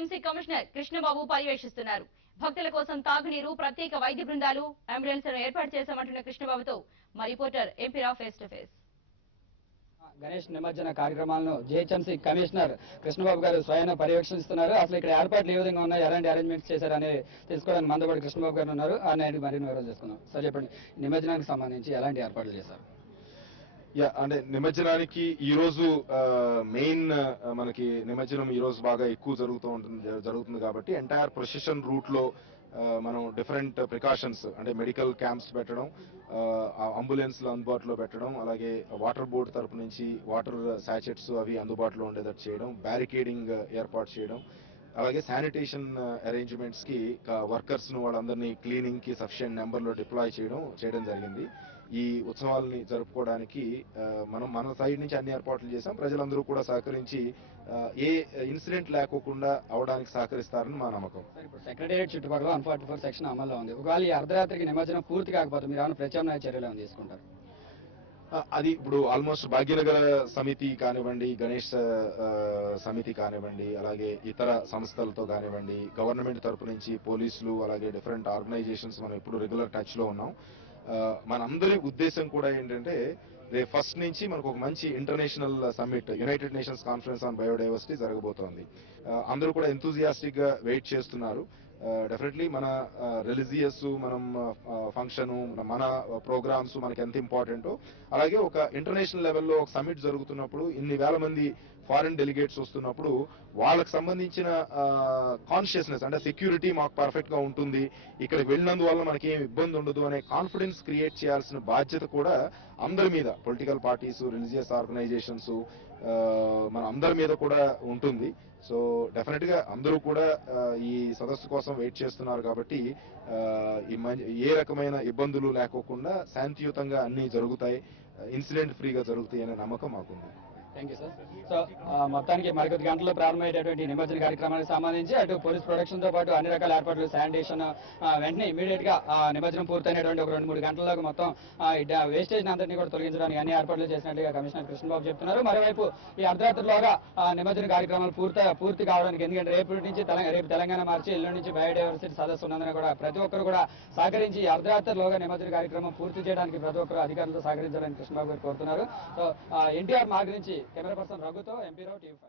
GHMC commissioner Krishnababu పర్యవేక్షిస్తున్నారు. భక్తుల కోసం తాగునీరు, ప్రత్యేక వైద్య బృందాలు, అంబులెన్స్లను ఏర్పాటు చేశామంటున్న కృష్ణబాబుతో మా రిపోర్టర్ ఎంపీరావు ఫేస్ టు ఫేస్. గణేష్ నిమజ్జన కార్యక్రమాలను జీహెచ్ఎంసీ కమిషనర్ కృష్ణబాబు గారు స్వయం పర్యవేక్షిస్తున్నారు. అసలు ఇక్కడ ఏర్పాట్లు ఏ విధంగా ఉన్నాయి, ఎలాంటి అరేంజ్మెంట్స్ చేశారని తెలుసుకోవడానికి మనతో కృష్ణబాబు గారు ఉన్నారు. ఆయన మరిన్ని వివరాలు చేసుకున్నాం. సార్ చెప్పండి, నిమజ్జనానికి సంబంధించి ఎలాంటి ఏర్పాట్లు చేశారు? అంటే నిమజ్జనానికి ఈ రోజు మెయిన్ మనకి నిమజ్జనం ఈ రోజు బాగా ఎక్కువ జరుగుతుంది కాబట్టి ఎంటైర్ ప్రొసెషన్ రూట్ లో మనం డిఫరెంట్ ప్రికాషన్స్ అంటే మెడికల్ క్యాంప్స్ పెట్టడం, అంబులెన్స్ అందుబాటులో పెట్టడం, అలాగే వాటర్ బోర్డు తరపు నుంచి వాటర్ సాచెట్స్ అవి అందుబాటులో ఉండేటట్టు చేయడం, బ్యారికేడింగ్ ఏర్పాటు చేయడం, అలాగే శానిటేషన్ అరేంజ్మెంట్స్ కి వర్కర్స్ ను వాళ్ళందరినీ క్లీనింగ్ కి సఫిషియెంట్ నెంబర్ లో డిప్లాయ్ చేయడం జరిగింది. ఈ ఉత్సవాలని జరుపుకోవడానికి మనం మన సైడ్ నుంచి అన్ని ఏర్పాట్లు చేశాం. ప్రజలందరూ కూడా సహకరించి ఏ ఇన్సిడెంట్ లేకోకుండా అవడానికి సహకరిస్తారని మా నమ్మకం. సెక్రటేరియట్ చుట్టుపక్కల 144 సెక్షన్ అమల్లో ఉంది. ఒకవేళ ఈ అర్ధరాత్రికి నిమజ్జనం పూర్తి కాకపోతే మీరు ఏమైనా ప్రత్యామ్నాయ చర్యలు ఏమైనా తీసుకుంటారు? అది ఇప్పుడు ఆల్మోస్ట్ భాగ్యనగర సమితి కానివ్వండి, గణేష్ సమితి కానివ్వండి, అలాగే ఇతర సంస్థలతో కానివ్వండి, గవర్నమెంట్ తరపు నుంచి పోలీసులు, అలాగే డిఫరెంట్ ఆర్గనైజేషన్స్ మనం ఇప్పుడు రెగ్యులర్ టచ్ లో ఉన్నాం. మనందరి ఉద్దేశం కూడా ఏంటంటే రేపు ఫస్ట్ నుంచి మనకు ఒక మంచి international summit, United nations conference on biodiversity జరగబోతోంది. అందరూ కూడా ఎంతూజియాస్టిక్ గా వెయిట్ చేస్తున్నారు. డెఫినెట్లీ మన రిలీజియస్ మనం ఫంక్షన్, మన ప్రోగ్రామ్స్ మనకి ఎంత ఇంపార్టెంటో, అలాగే ఒక ఇంటర్నేషనల్ లెవెల్లో ఒక సమ్మిట్ జరుగుతున్నప్పుడు ఇన్ని వేల మంది ఫారిన్ డెలిగేట్స్ వస్తున్నప్పుడు వాళ్ళకి సంబంధించిన కాన్షియస్నెస్ అంటే సెక్యూరిటీ మాకు పర్ఫెక్ట్ గా ఉంటుంది, ఇక్కడికి వెళ్ళినందువల్ల మనకి ఏం ఇబ్బంది ఉండదు అనే కాన్ఫిడెన్స్ క్రియేట్ చేయాల్సిన బాధ్యత కూడా అందరి మీద, పొలిటికల్ పార్టీస్, రిలీజియస్ ఆర్గనైజేషన్స్, మన అందరి మీద కూడా ఉంటుంది. సో డెఫినెట్ గా అందరూ కూడా ఈ సదస్సు కోసం వెయిట్ చేస్తున్నారు కాబట్టి ఏ రకమైన ఇబ్బందులు లేకోకుండా శాంతియుతంగా అన్ని జరుగుతాయి, ఇన్సిడెంట్ ఫ్రీగా జరుగుతాయి అనే నమ్మకం మాకుంది. Thank you sir. సో మొత్తానికి మరికొద్ది గంటల్లో ప్రారంభమయ్యేటటువంటి నిమజ్జన కార్యక్రమానికి సంబంధించి అటు పోలీస్ ప్రొటెక్షన్ తో పాటు అన్ని రకాల ఏర్పాట్లు, శానిటేషన్, వెంటనే ఇమీడియట్ గా నిమజ్జనం పూర్తయినటువంటి ఒక 2-3 గంటలకు మొత్తం వేస్టేజ్ అంతటినీ కూడా తొలగించడానికి అన్ని ఏర్పాట్లు చేసినట్టుగా కమిషనర్ కృష్ణబాబు చెప్తున్నారు. మరోవైపు ఈ అర్ధరాత్రిలోగా నిమజ్జన కార్యక్రమాలు పూర్తి కావడానికి, ఎందుకంటే రేపు తెలంగాణ మార్చి, ఎల్లుండి నుంచి బయోడైవర్సిటీ సదస్సు ఉన్నందున కూడా ప్రతి ఒక్కరు కూడా సహకరించి అర్ధరాత్రిలోగా నిమజ్జన కార్యక్రమం పూర్తి చేయడానికి ప్రతి ఒక్కరు అధికారులతో సహకరించాలని కృష్ణబాబు గారు కోరుతున్నారు. సో ఎన్టీఆర్ మార్గ్ నుంచి కెమెరా పర్సన్ రఘుతో ఎంపీరావు, TV5.